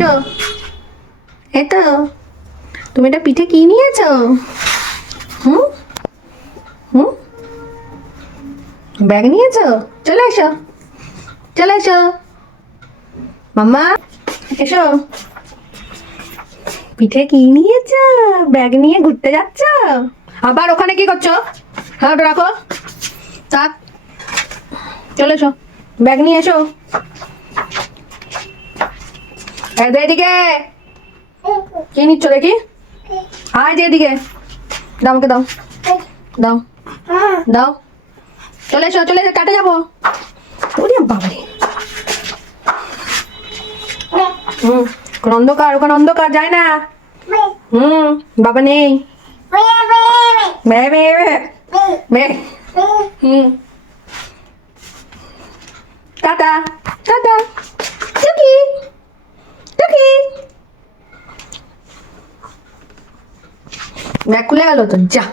এসো। এই তো, তুমি এটা পিঠে কি নিয়েছো? হুম হুম, ব্যাগ নিয়েছো? চলে এসো, চলে এসো মাম্মা, এসো। পিঠে কি নিয়েছো? ব্যাগ নিয়ে ঘুরতে যাচ্ছ? আবার ওখানে কি করছো? হ্যাঁ, ওটা রাখো। থাক, চলে এসো, ব্যাগ নিয়ে এসো। এদিকে কি নিচ্ছ দেখি? আয় যে এদিকে, দাও আমাকে, দাও দাও দাও। চলে এসো, চলে এসো, কাটে যাবো। ওরে বাবারে, ওখানে অন্ধকার, ওখানে অন্ধকার, যায় না। বাবা নেই। বে বে বে বে। টাটা, টাটা, টুকি, টুকি। ব্যাগ খুলে গেল তো, যা।